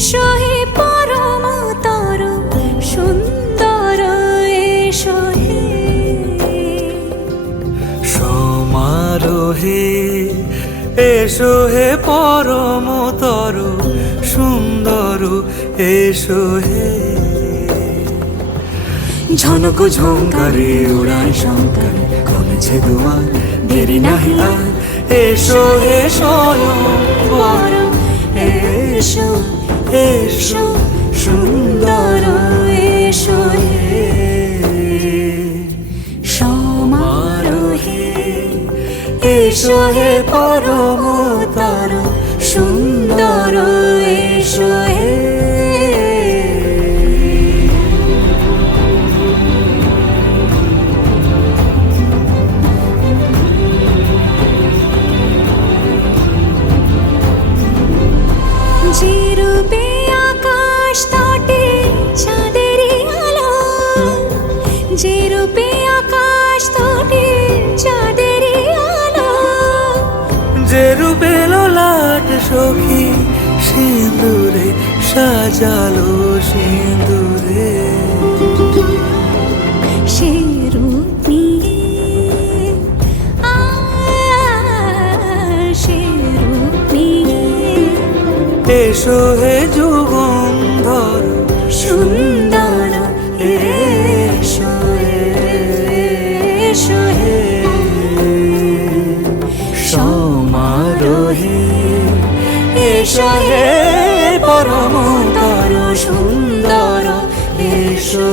এসো হে পরমতর সুন্দর এসো হে সমারোহে এসো হে পরমতর সুন্দর এসো হে ঝনক ঝঙ্কারে উড়ায় শঙ্কর খুলেছে দুয়ার দেরি নাহি আর এসো হে স্বয়ংবর এসো এসো সুন্দর এসো হে সমারোহে এসো হে পরমতর সুন্দর এসো হে যে রূপে আকাশ তটে চাঁদেরই আলো যে রূপে আকাশ তটে চাঁদেরই আলো যে রূপে ললাট সখী সিঁদুরে সাজালো সিঁদুরে সে রূপ নিয়ে সে রূপ নিয়ে এসো হে যুগন্ধর সুন্দর এসো এসো হে সমারোহে এসো হে পরমতর সুন্দর এসো